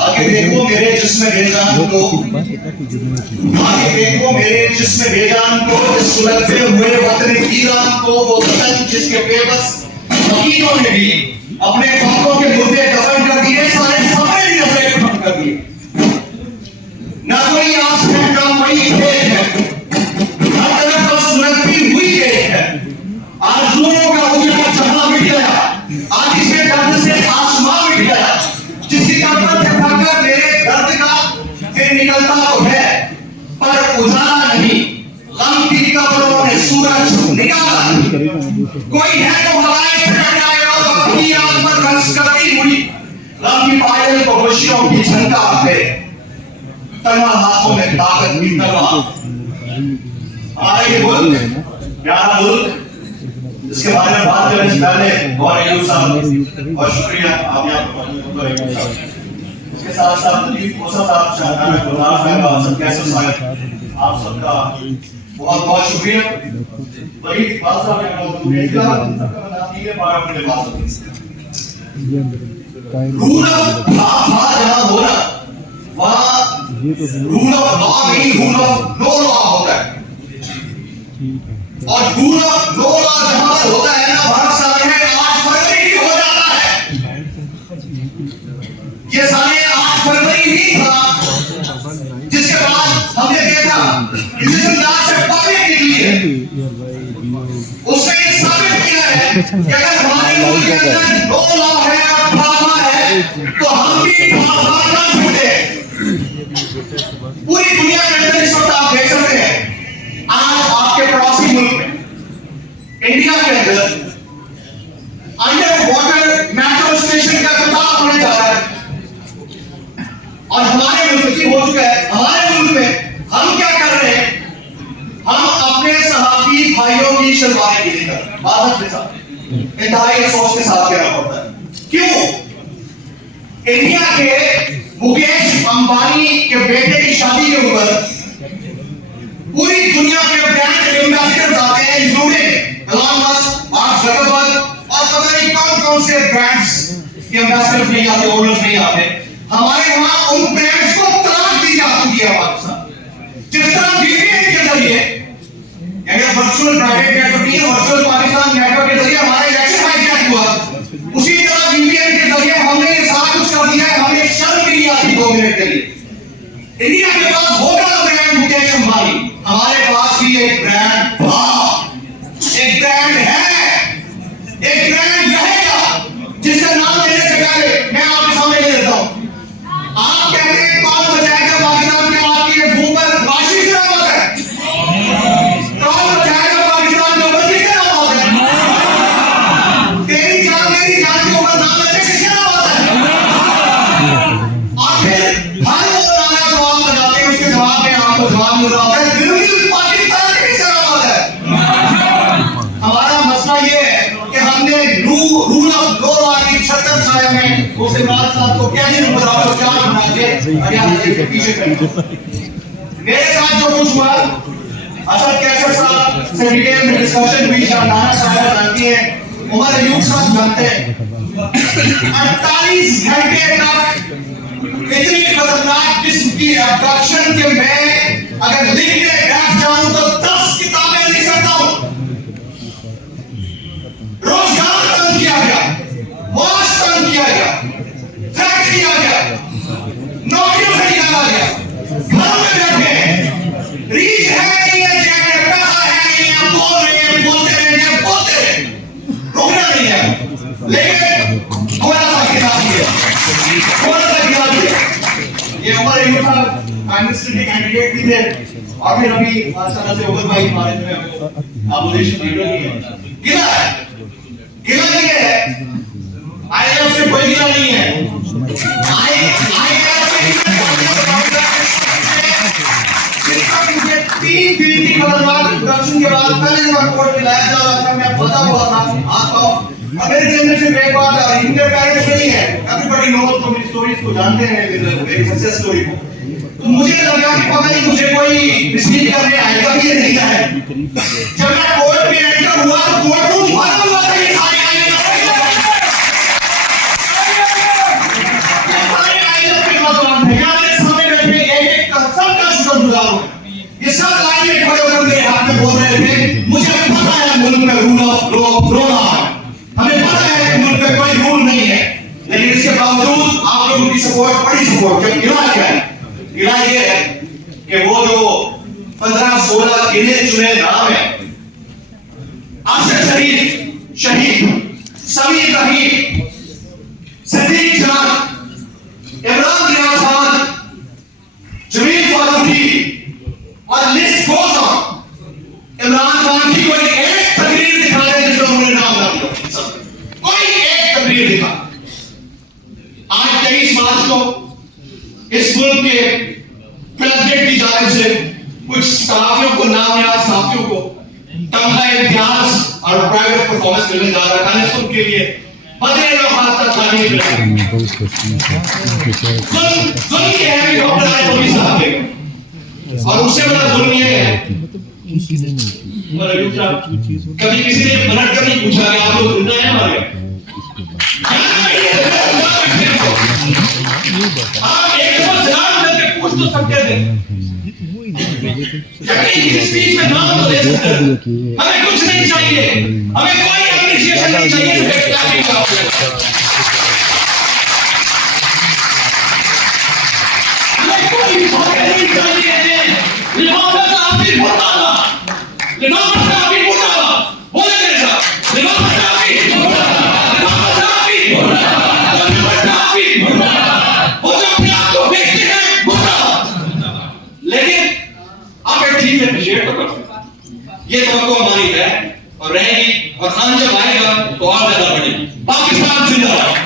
आगे देखो मेरे जिस्म बेजान को, आगे देखो मेरे जिस्म बेजान को, इस सुलगते हुए वतन ईरान को, वो वतन जिसके बेबस मकीनों ने भी अपने बापों के मुर्दे दफन कर दिए, सारे सपने भी अपने खत्म कर दिए। न कोई आस है न कोई खेल है, हर तरफ बस सुलगती हुई देख है। आरज़ुओं का उजला जहां मिट गया, आज इसके दर्द से आसमां मिट गया। जिसकी कब्र से भागकर मेरे दर्द का फिर निकलता तो है, पर उजाला नहीं, गम की कब्रों में सूरज निकाला नहीं। कोई है तो हवाएं से टकराए और अपनी आग पर बरस करती हुई गम की पायल को खुशियों की झनकार दे। तलवार हाथों में ताकत की तलवार, हमारा ये मुल्क प्यारा मुल्क, इसके बारे में बात करने से पहले और साहब और शुक्रिया आप यहाँ पर, इसके साथ साथ लतीफ मोसा साहब, शाहजान गुलाम साहब, आप सब कैसे साहब, आप सबका बहुत बहुत शुक्रिया। वही बात साहब ने रूल ऑफ लॉ जहाँ हो ना, वहाँ रूल ऑफ लॉ नहीं, रूल ऑफ नो लॉ होता है। और रूल ऑफ नो लॉ जहाँ पर होता है ना, भारत साल में 8 फरवरी ही हो जाता है। ये साले 8 फरवरी ही था, जिसके बाद हमने देखा इस्लाम से पब्लिक निकली है। उसने ये साबित किया है कि अगर हमारे मुल्क के अंदर नो लॉ है और ड्रामा है, तो हम भी ड्रामा ना छूटे। पूरी दुनिया के अंदर इस वक्त आप देख सकते हैं, आज आपके पड़ोसी मुल्क में इंडिया के अंदर अंडर वाटर मेट्रो स्टेशन का कतार होने जा रहा है, और हमारे मुल्क की हो चुका है। हमारे मुल्क में हम क्या कर रहे हैं, हम अपने सहाफी भाइयों की शर्माने की लेकर बात के साथ इंतहाई अफसोस के साथ कहना पड़ता है। क्यों? इंडिया के मुकेश अंबानी के बेटे की शादी के ऊपर पूरी दुनिया के ब्रांड एम्बेसडर आते हैं, including Elon Musk, Mark Zuckerberg और पता नहीं कौन-कौन से ब्रांड्स के एम्बेसडर नहीं आते, ओनर्स नहीं आते। हमारे वहां उन ब्रांड्स को तलाक दी जा चुकी है पाकिस्तान। जिस तरह वीपीएन के जरिए, यानी वर्चुअल प्राइवेट नेटवर्क या वर्चुअल पाकिस्तान नेटवर्क के जरिए हमारे इलेक्शन हाईजैक हुआ, उसी तरह वीपीएन के जरिए हमने ये सारा कुछ कर दिया है। हमें शर्म भी नहीं आती 2 मिनट के लिए। इंडिया के पास होगा ब्रांड मुकेश अंबानी, हमारे पास भी एक ब्रांड था, एक ब्रांड है, एक ब्रांड रहेगा, जिसका नाम लेने से पहले मैं आपके सामने ले लेता हूं। आप कहते हैं कौन बचाएगा पाकिस्तान के, आपके मुंह पर वाशी गिरावत है, कौन बचाएगा पाकिस्तान के ऊपर किसका नाम होता है? तेरी जान मेरी जान के ऊपर नाम लेते किसका नाम होता है? और फिर हर वो नारा जवाब लगाते हैं, उसके जवाब में आपको जवाब मिल रहा होता है पाकिस्तान के किसका नाम होता है? हमारा मसला ये है कि हमने रूल ऑफ लॉ की छत्तर छाया में उस इमरान साहब को क्या नहीं बता रहा, क्या बना के पीछे कर। मेरे साथ जो कुछ हुआ, असद कैसर साहब से डिटेल में डिस्कशन हुई, शाहजान साहब जानती है, उमर अयूब साहब जानते हैं। 48 घंटे तक इतनी खतरनाक किस्म की अब्डक्शन के मैं अगर लिखने बैठ जाऊं तो 10 किताबें लिख सकता हूं। रोजगार तंग किया गया, माश तंग किया गया, थ्रेट किया गया, नौकरियों से निकाला गया, घरों में बैठे हैं, रीच है नहीं है, जेब में पैसा है नहीं है, बोल रहे हैं, बोलते रहेंगे, बोलते रहे, रुकना नहीं है। लेकिन थोड़ा सा किताब दिया, थोड़ा सा किताब दिया। ये उमर अयूब साहब प्राइम मिनिस्टर के कैंडिडेट भी थे, और फिर अभी माशाल्लाह से उमर भाई हमारे जो है अपोजिशन लीडर भी है। गिला है, गिला नहीं है, आईएफ से कोई गिला नहीं है। तीन दिन की प्रोडक्शन के बाद पहले जब कोर्ट में लाया जा रहा था, मैं पता हुआ था आपको मेरे जनरेशन में एक बात इनके पेरेंट्स नहीं है, एवरीबॉडी नोज तो मेरी स्टोरीज को जानते हैं, मेरी सक्सेस स्टोरी को। तो मुझे लगा कि पता नहीं मुझे कोई मिसलीड करने आएगा कि नहीं आएगा। जब मैं कोर्ट में एंटर हुआ तो कोर्ट रूम भरा हुआ था, ये सारी आईएएस मुल्क में रूल ऑफ लॉ है, हमें पता है कि मुल्क में कोई रूल नहीं है, लेकिन इसके बावजूद आप लोगों की सपोर्ट, बड़ी सपोर्ट। जब इलाज क्या है, इलाज ये है कि वो जो 15-16 गिने चुने नाम है, आसिफ शरीफ शहीद, समीर रहीम, सदीक जान, इमरान खान, जमील फारूकी और list goes on. Imran Khan की कोई एक तकरीर दिखा दे जिसमें उन्होंने नाम ना दिया, कोई एक तकरीर दिखा। आज 23 मार्च को इस मुल्क के प्रेसिडेंट की जानिब से कुछ सहाफियों को, नामयाब सहाफियों को तमगा इम्तियाज और प्राइवेट परफॉर्मेंस मिलने जा रहा है। उनके लिए बदले जो खास खाने के और उससे बड़ा जुल्म ये है, कभी किसी ने पलट कर नहीं पूछा कि आप लोग जिंदा हैं हमारे, आप एक दफा जवाब देके पूछ तो सकते थे, किसी स्पीच में नाम तो दे सकते थे। हमें कुछ नहीं चाहिए, हमें कोई एप्रिसिएशन नहीं चाहिए, ये तो हमारी है और रहेगी, और खान जब आएगा तो और ज्यादा बढ़ेगी। पाकिस्तान जिंदाबाद।